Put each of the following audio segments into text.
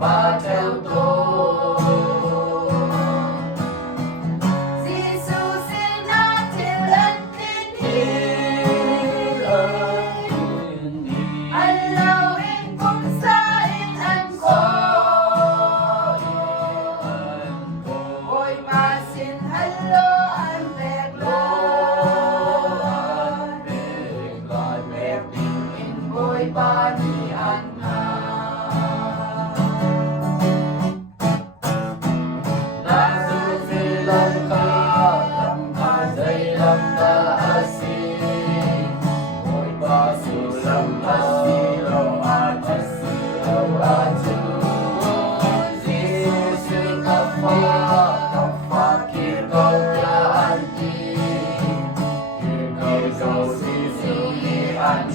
ba theo tôi. Giêsu xin natin ân tin hiền anh lâu in cũng xa in anh khổ ôi mà xin hello anh bẹt lối bẹt bình in ôi ba ni anh anh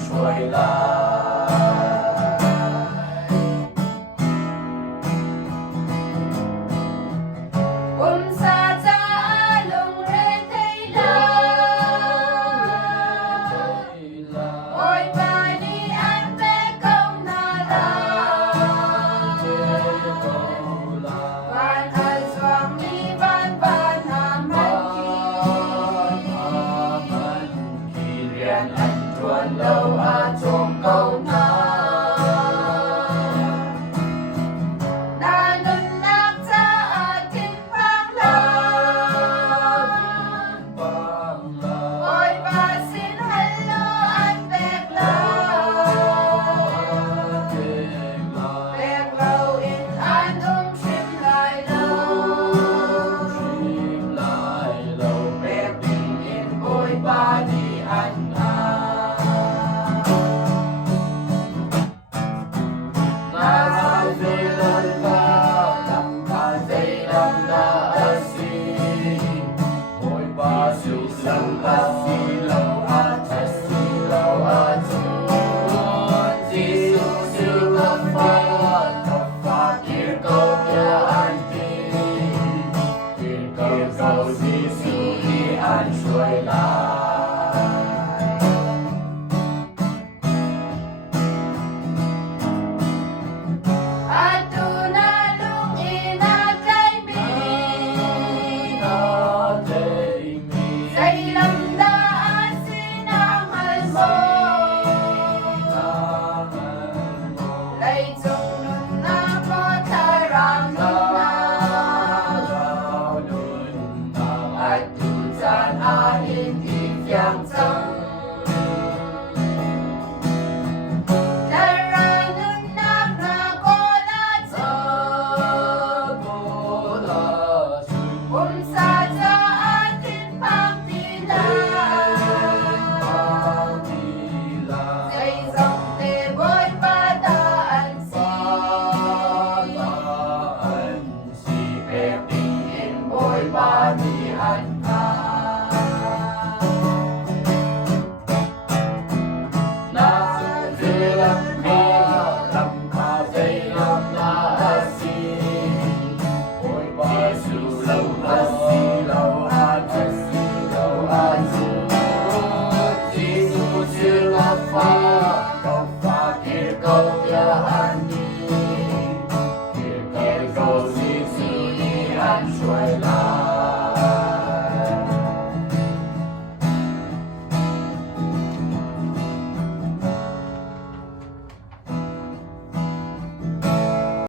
ช่วยลาCùng xa cha lùng rê thấy la ôi bà đi anh bé công na la Van ai doang mi van van ham han khi riêng anh chuồn lâu trông câu na Na nun nak sa ating panglaban ôi bà xin hello anh bẹt lâu in anh trim lại lâu bẹt bình in ôi bà đi anh anhช่วยลาAtu na lung inagay mi sa ilang daan sinangal mo. Lay